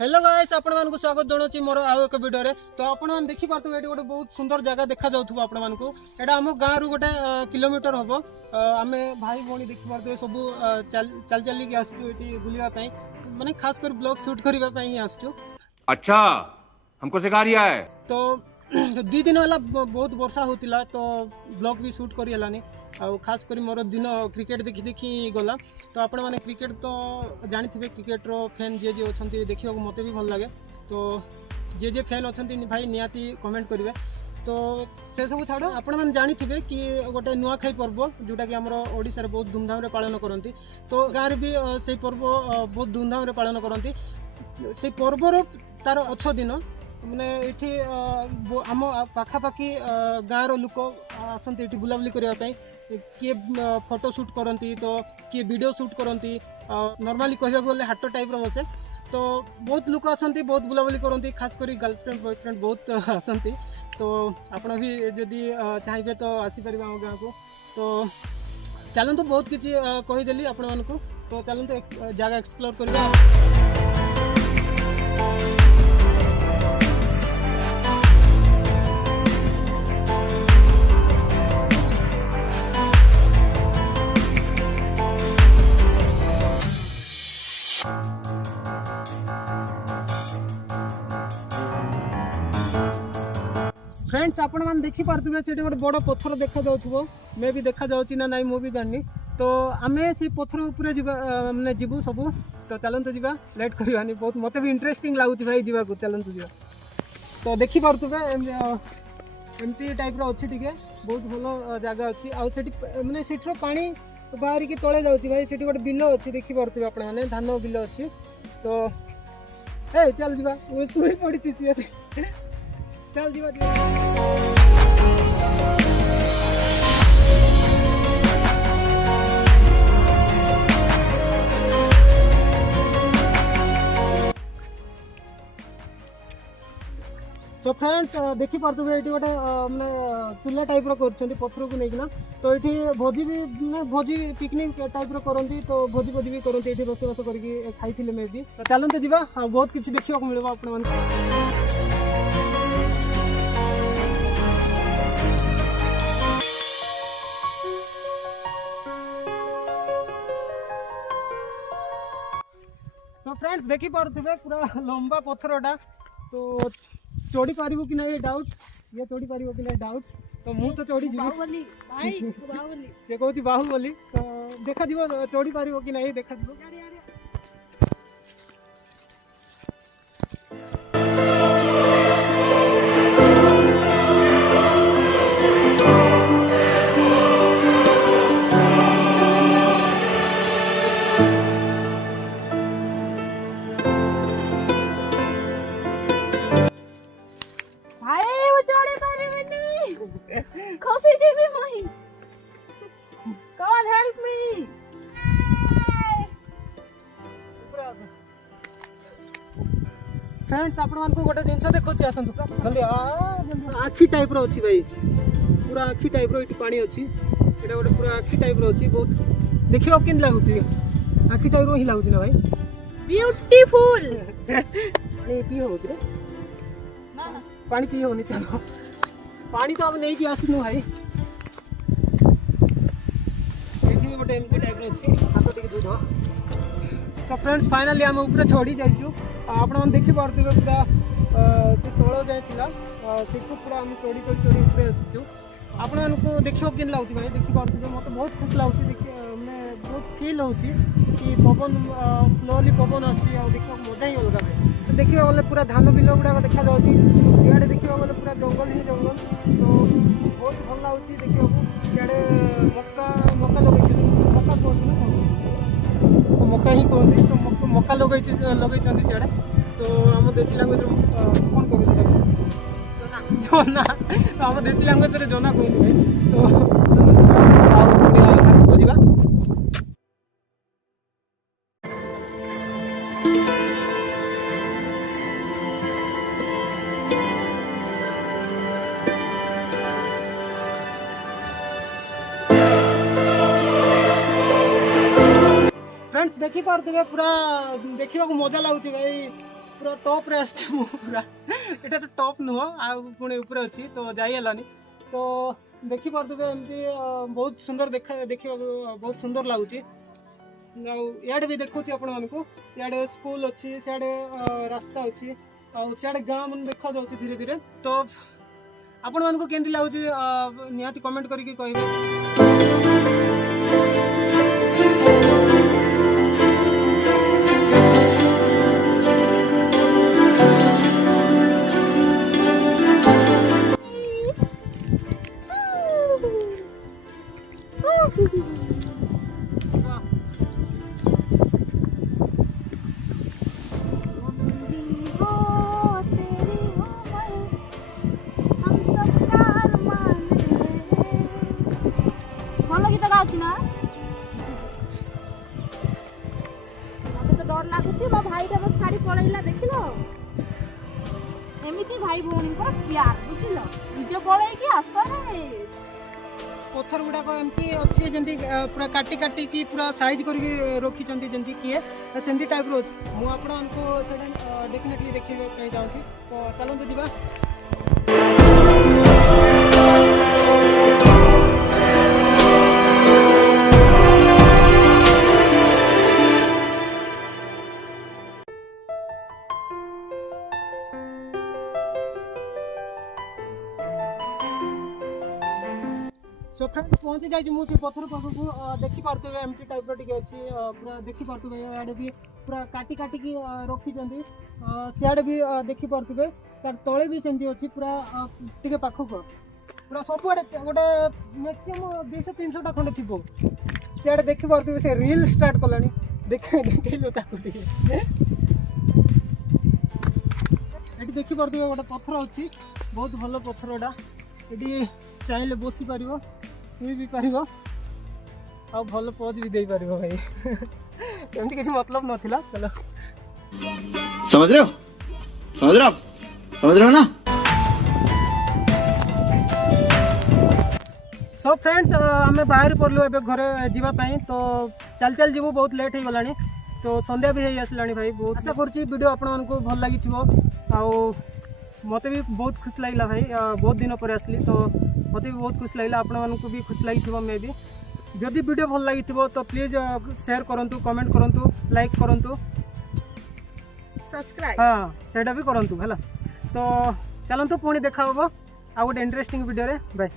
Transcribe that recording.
Hello guys आपण मानकु स्वागत जणाउछि मोर आउ एक वीडियो रे। तो आपण मान देखि पारतु एटी गोटे बहुत सुंदर जगह देखा जाउथु आपण मानकु। एटा हम गाँ रु गोटे किलोमीटर हबो। आमे भाई भोणी देखि पारतु सब चल चली के आसु एटी बुलिया पई, माने खास कर ब्लॉग शूट करिबा पई ही आसु। अच्छा हमको सिखा रिया है। तो 2 दिन वाला बहुत वर्षा होतिला तो ब्लॉग भी शूट करि हलानी। आ खास कर मोर दिन क्रिकेट देखि देखि गला। तो आपण माने क्रिकेट तो जानि थिबे, क्रिकेट रो फैन जे जे अछंती देखियो मते भी भल लागे। तो जे जे फैन अछंती भाई नियाती कमेंट करिवे। तो से सब छाड़ आपण माने जानि थिबे कि गोटे नुआखाई पर्व जोटा कि हमरो ओडिसा रे बहुत धूमधाम रे पालन करंती। तो गाँ रे भी से पर्व बहुत धूमधाम रे पालन करंती। से पर्व रो तार अच्छ दिन माने एठी आम पाखापाखि गाँव लोक आसती ये बुलाबुली करने, किए फोटो शूट करती तो किए वीडियो शूट करती। नॉर्मली कहवा गले हाट टाइप बसे। तो बहुत लोक आसती, बहुत बुलाबुली करती, खास कर गर्लफ्रेंड बॉयफ्रेंड बहुत आसती। तो आपण भी जदि चाहिए तो आसीपर आम गाँव को। तो चलतु बहुत किसी कहीदेली आपण मानक। तो चलतु जगह एक्सप्लोर करवा। फ्रेंड्स आपण मान देखि पारथुबे सेठी गोटे बड़ पत्थर देखा जाउथबो। मे भी देखा जाउची ना नाइ मो भी जाननी। तो आमे से पत्थर ऊपर जीवा माने जीवु सब। तो चलंतु जीवा, लेट करबानी। बहुत मते भी इंटरेस्टिंग लागुची भाई जीवा को। चलंतु जीवा। तो देखि पारथुबे एमटी टाइप रो अछि ठीक है, बहुत भलो जगह अछि। आ सेठी माने सेठरो पानी बाहर की तळे जाउची भाई। सेठी गोटे बिलो अछि, देखि पारथुबे आपण माने धान बिलो अछि। तो ए चल जीवा, ओ सुई पड़ी छी सिए। चल जीवा तो फ्रेंड्स देखि पारथुबे एटी गोटे माने चूल्हा टाइप रो करछन्ती पत्थर को नेकिना। तो एठी भोजी भी भोजी पिकनिक टाइप रो करन्ती। तो भोजी भोजी भी करन्ती एठी रोसे रोसे करके खाइथिले मे भी। तो चलन्ते जीवा, बहुत किछि देखियो को मिलबा आपण मन। तो फ्रेंड्स देखि पारथुबे पूरा लंबा पत्थरटा। तो चढ़ी पारिबो कि नहीं डाउट, ये चढ़ी पारिबो कि नहीं डाउट। तो मु तो चढ़ी जीवो बाहुबली भाई, बाहुबली से कहूची बाहुबली। तो देखा जीवो चढ़ी पारिबो कि नहीं देखा जीवो। Coffee TV mine. Come on, help me. Friends आपण मानको गोटे जिंस देखौची आसंतु जल्दी। आखी टाइप रो अछि भाई, पूरा आखी टाइप रो इटी पानी अछि। एटा गोटे पूरा आखी टाइप रो अछि। बहुत देखियो किन लागुची, आखी टाइप रो ही लागुची ना भाई। Beautiful. पानी पी होउची रे ना ना, पानी पी होनी चलो। पानी तो हम नहीं कि आसनु भाई। एठी गोटे एमटी टाइप रो अछि, हाथ टिके दूध। तो फ्रेंड्स फाइनली हम ऊपर छोड़ी जाइछु। आपण मन देखि पारथिबे पूरा से तळो जायतिला। सेठु पूरा हम चोडी चोडी चोडी ऊपर आसछु। आपण मानको देखियो केन लाउची भाई, देखि पारथिबे मते बहुत खुश लाउची। देखि माने बहुत फील होउची कि पवन स्लोली पवन आसी आ देखियो मजा ही अलगा भाई। देखियो बोले पूरा धान बिलो गुडा देखा जाउची। इयाडे देखियो बोले पूरा जंगल ही जंगल। तो बहुत भल लाउची देखियो। इयाडे मक्का मक्का लगैछि, मक्का कोन ना मक्का ही कहते। तो मक्का लगे सियाड़े। तो आम देसी लांगुएज कौन कहते जोना। तो आम देसी लांगुएज जोना कहते। तो बुझा फ्रेंड्स देखी पारे पूरा देखा मजा लगुच भाई। पूरा टॉप रे आछी मु पूरा एटा तो टॉप नुह आ पुणी ऊपर अच्छी तो जाई हलानी तो देखि पारथबे एमती बहुत सुंदर देखा बहुत सुंदर लागुची इे भी देखुँ आपण मानक इे स्कूल अच्छी सियाड़े रास्ता अच्छी आड़े गाँ मन देखा जाऊँ धीरे धीरे तो आपण मानक केमती लगुच निहाती कमेंट करके कहे। ଭଲ ଗୀତ ଗାଉଛି ନା ମତେ ତ ଡର ଲାଗୁଛି ମୋ ଭାଇଟା ମତେ ଛାଡି ପଳେଇଲା ଦେଖିଲ ଏମିତି ଭାଇ ଭଉଣୀଙ୍କର ପ୍ୟାର ବୁଝିଲ ନିଜ ପଳେଇକି ଆସରେ पत्थर गुड़ाक एमती अच्छी जमी पूरा काटी काटिकी पूरा साइज करके रखी जमी किए सेमती टाइप रो मुझे आपको डेफिनेटली देखा चाहूँगी तो चलते ଯିବା। सो फ्रेंड्स पहुंची जाइए मुझे पत्थर पाखक देखी पारे एमती टाइप टी अच्छी पूरा देखी पारे इे भी पूरा काटी काटिकी रखी सियाड़े भी देखी पारे तार तले भी सेमती अच्छी पूरा टे पाखक पूरा सबुआड़े गोटे मैक्सीम 200-300 खंडे थी सियाड़े देखी पारे से रील स्टार्ट कला देखो देखी पारे गोटे पत्थर अच्छी बहुत भल पत्थरटा ये चाहिए बसी पार शुई भी पार आ भल पज भी दे पार भाई एमती किसी मतलब नाला चलो समझ रहे हो समझ रहे हो ना। सो फ्रेंड्स आम बाहर पड़लु ए घरे जावाई तो चल चल जीवु बहुत लेट हो गलानी तो संध्या भी हो आसला भाई बहुत आशा करुँची वीडियो आपको भल लगी मते भी बहुत खुश लगे भाई बहुत दिन पर आसली तो मते भी बहुत खुश लगे आपको भी खुश लगी मे भी जदि वीडियो भल लगी तो प्लीज शेयर करूँ कमेंट करूँ लाइक करूँ सब्सक्राइब हाँ सेटा भी करूँ है तो चलतु पुणी देखा आ गोटे इंटरेस्टिंग वीडियो रे बाय।